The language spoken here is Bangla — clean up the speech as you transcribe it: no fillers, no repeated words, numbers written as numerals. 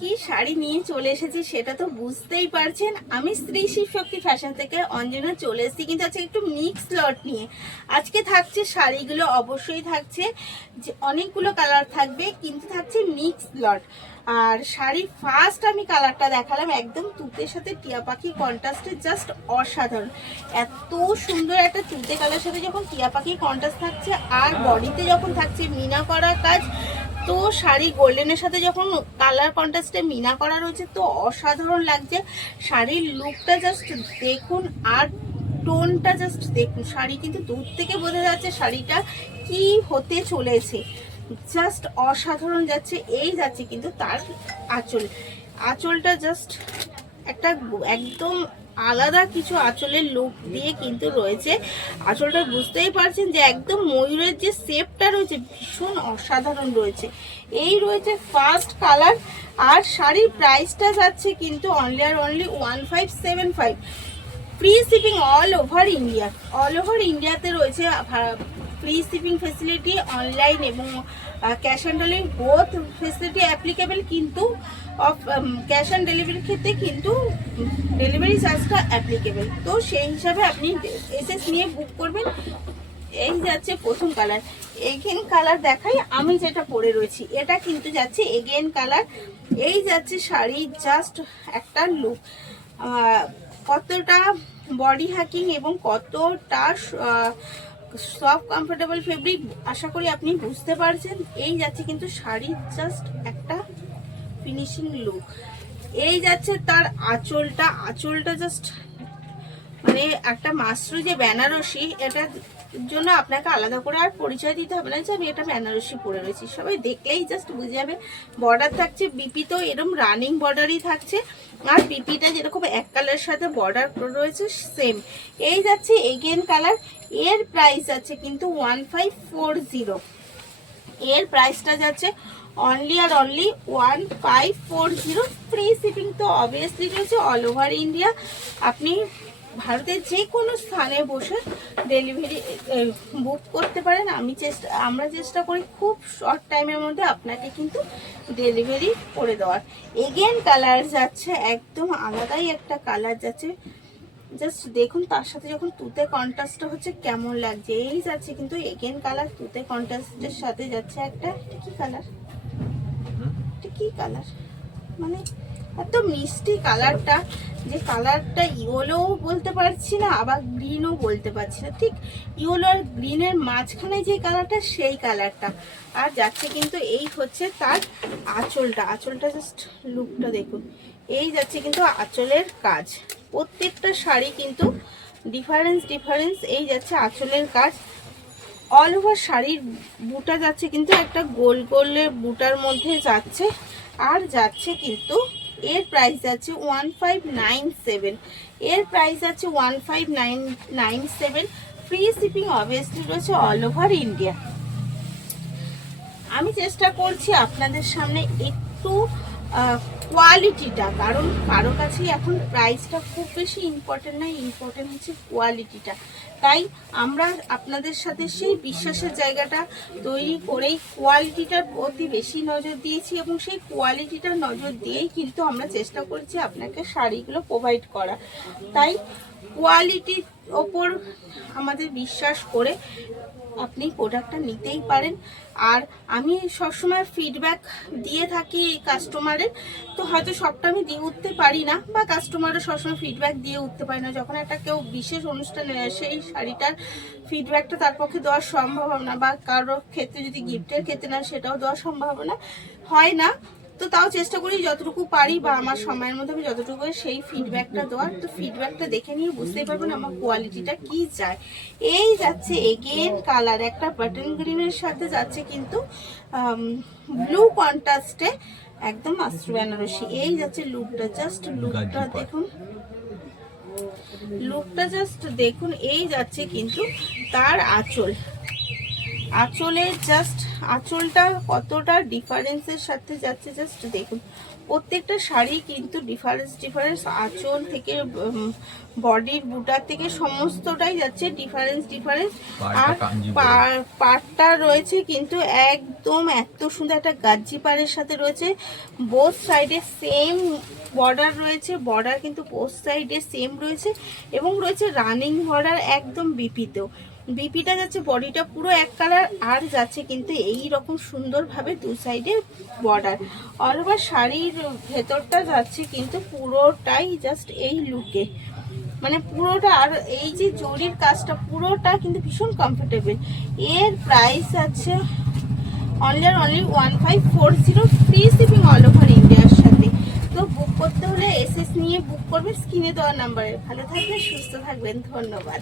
কি শাড়ি নিয়ে চলে এসেছি সেটা তো বুঝতেই পারছেন। আমি শ্রী শিব শক্তি ফ্যাশন থেকে অঞ্জনা চলে এসেছি, কিন্তু আজকে একটু মিক্স লট নিয়ে। আজকে থাকছে শাড়িগুলো, অবশ্যই থাকছে যে অনেকগুলো কালার থাকবে, কিন্তু থাকছে মিক্স লট। আর শাড়ি ফার্স্ট আমি কালারটা দেখালাম একদম তুতের সাথে টিয়া পাখি কন্ট্রাস্টে, জাস্ট অসাধারণ। এত সুন্দর একটা তুতে কালার সাথে যখন টিয়া পাখি কন্ট্রাস্ট থাকছে, আর বডিতে যখন থাকছে মিনা করা কাজ, তো শাড়ি গোল্ডেনের সাথে যখন কালার কন্ট্রাস্টে মিনা করা রয়েছে তো অসাধারণ লাগছে। শাড়ির লুকটা জাস্ট দেখুন, আর টোনটা জাস্ট দেখুন। শাড়ি কিন্তু দূর থেকে বোঝা যাচ্ছে শাড়িটা কি হতে চলেছে, জাস্ট অসাধারণ যাচ্ছে। এই যাচ্ছে কিন্তু তার আঁচলটা জাস্ট একটা একদম আলাদা কিছু আঁচলের লুক দিয়ে কিন্তু রয়েছে। আঁচলটা বুঝতেই পারছেন যে একদম ময়ূরের যে শেপটা রয়েছে ভীষণ অসাধারণ রয়েছে। এই রয়েছে ফার্স্ট কালার। আর শাড়ির প্রাইসটা যাচ্ছে কিন্তু অনলি আর only 1575। Free shipping all over India. All over ইন্ডিয়াতে রয়েছে ফ্রি শিপিং ফেসিলিটি, অনলাইন এবং cash on delivery both facility applicable, কিন্তু ক্যাশ অন ডেলিভারির ক্ষেত্রে কিন্তু ডেলিভারি চার্জটা অ্যাপ্লিকেবল। তো সেই হিসাবে আপনি এসএস নিয়ে বুক করবেন। এই যাচ্ছে প্রথম কালার, এগেন কালার দেখাই। আমি যেটা পরে রয়েছি এটা কিন্তু যাচ্ছে এগেন কালার। এই যাচ্ছে শাড়ি, জাস্ট একটা লুক, কতটা বডি হ্যাকিং এবং কতটা সফট কমফোর্টেবল ফেব্রিক আশা করি আপনি বুঝতে পারছেন। এই যাচ্ছে কিন্তু শাড়ির জাস্ট একটা ফিনিশিং লুক। এই যাচ্ছে তার আঁচলটা জাস্ট মানে একটা মাস্টার যে বেনারসি, এটার জন্য আপনাকে আলাদা করে আর পরিচয় দিতে হবে না যে আমি এটা বেনারসি পরে রয়েছি, সবাই দেখলেই জাস্ট বুঝে যাবে। বর্ডার থাকছে বিপি, তো এরকম রানিং বর্ডারই থাকছে, আর বিপিটা যেরকম এক কালারের সাথে বর্ডার রয়েছে সেম। এই যাচ্ছে এগেন কালার। এর প্রাইস আছে কিন্তু 1540। এর প্রাইসটা যাচ্ছে অনলি আর অনলি 1540। ফ্রি শিপিং তো অবভিয়াসলি রয়েছে অল ওভার ইন্ডিয়া। আপনি ভারতের যে কোনো স্থানে বসে ডেলিভারি বুক করতে পারেন। আমরা চেষ্টা করি খুব শর্ট টাইমের মধ্যে আপনাকে কিন্তু ডেলিভারি করে দেওয়ার। এগেন কালার যাচ্ছে একদম আলাদাই একটা কালার যাচ্ছে, জাস্ট দেখুন তার সাথে যখন তুতে কন্ট্রাস্টটা হচ্ছে কেমন লাগছে। এই যাচ্ছে কিন্তু এগেন কালার, তুতে কন্ট্রাস্টের সাথে যাচ্ছে একটা, এটা কি কালার, এটা কি কালার, মানে এত মিষ্টি কালারটা, যে কালারটা ইয়েলো বলতে পারছি না আবার গ্রিনও বলতে পারছি না, ঠিক ইয়েলো আর গ্রিনের মাঝখানে যে কালারটা সেই কালারটা। আর যাচ্ছে কিন্তু এই হচ্ছে তার আঁচলটা জাস্ট লুকটা দেখুন। এই যাচ্ছে কিন্তু আঁচলের কাজ, প্রত্যেকটা শাড়ি কিন্তু ডিফারেন্স। এই যাচ্ছে আঁচলের কাজ, অল ওভার শাড়ির বুটা যাচ্ছে কিন্তু একটা গোল গোলের বুটার মধ্যে যাচ্ছে। আর যাচ্ছে কিন্তু এর প্রাইস যাচ্ছে 1597। এর প্রাইস যাচ্ছে 1597। ফ্রি শিপিং অবভিয়াসলি রয়েছে অল ওভার ইন্ডিয়া। আমি চেষ্টা করছি আপনাদের সামনে একটু কোয়ালিটিটা, কারণ কারো কাছেই এখন প্রাইসটা খুব বেশি ইম্পর্টেন্ট নয়, ইম্পর্টেন্ট হচ্ছে কোয়ালিটিটা। তাই আমরা আপনাদের সাথে সেই বিশ্বাসের জায়গাটা তৈরি করেই কোয়ালিটিটার প্রতি বেশি নজর দিয়েছি, এবং সেই কোয়ালিটিটার নজর দিয়েই কিন্তু আমরা চেষ্টা করছি আপনাকে শাড়িগুলো প্রোভাইড করা। তাই কোয়ালিটির ওপর আমাদের বিশ্বাস করে আপনি প্রোডাক্টটা নিতেই পারেন। আর আমি সবসময় ফিডব্যাক দিয়ে থাকি কাস্টমারের, তো হয়তো সবটা আমি দিয়ে উঠতে পারি না, বা কাস্টমারও সবসময় ফিডব্যাক দিয়ে উঠতে পারি না। যখন একটা কেউ বিশেষ অনুষ্ঠানে সেই শাড়িটার ফিডব্যাকটা তার পক্ষে দেওয়া সম্ভব না, বা কারোর ক্ষেত্রে যদি গিফটের ক্ষেত্রে না সেটাও দেওয়া সম্ভাবনা হয় না, তো তাও চেষ্টা করি যতটুকু পারি বা আমার সময়ের মধ্যে আমি যতটুকু সেই ফিডব্যাকটা দেওয়ার। তো ফিডব্যাকটা দেখে নিয়ে বুঝতেই পারবেন আমার কোয়ালিটিটা কি যায়। এই যাচ্ছে এগেন কালার, একটা বাটন গ্রিনের সাথে যাচ্ছে কিন্তু ব্লু কন্ট্রাস্টে একদম মাস্টার বেনারসি। এই যাচ্ছে লুকটা, জাস্ট লুকটা দেখুন, লুকটা জাস্ট দেখুন। এই যাচ্ছে কিন্তু তার আঁচল, আঁচলে জাস্ট আঁচলটা কতটা ডিফারেন্সের সাথে যাচ্ছে জাস্ট দেখুন। প্রত্যেকটা শাড়ি কিন্তু ডিফারেন্স আঁচল থেকে বডির বুটার থেকে সমস্তটাই যাচ্ছে ডিফারেন্স। আর পাড়টা রয়েছে কিন্তু একদম এত সুন্দর একটা গাজ্জি পাড়ের সাথে রয়েছে। বোথ সাইডে সেম বর্ডার রয়েছে, বর্ডার কিন্তু বোথ সাইডে সেম রয়েছে এবং রয়েছে রানিং বর্ডার একদম বিপিটা যাচ্ছে, বডিটা পুরো এক কালার আর যাচ্ছে কিন্তু এই রকম সুন্দরভাবে দু সাইডে বর্ডার। অল ওভার শাড়ির ভেতরটা যাচ্ছে কিন্তু পুরোটাই জাস্ট এই লুকে, মানে পুরোটা। আর এই যে জরির কাজটা পুরোটা কিন্তু ভীষণ কমফোর্টেবল। এর প্রাইস আছে only 1540, free shipping all over ইন্ডিয়ার সাথে। তো বুক করতে হলে এসএস নিয়ে বুক করবে স্ক্রিনে দেওয়া নাম্বারে। ভালো থাকবেন, সুস্থ থাকবেন, ধন্যবাদ।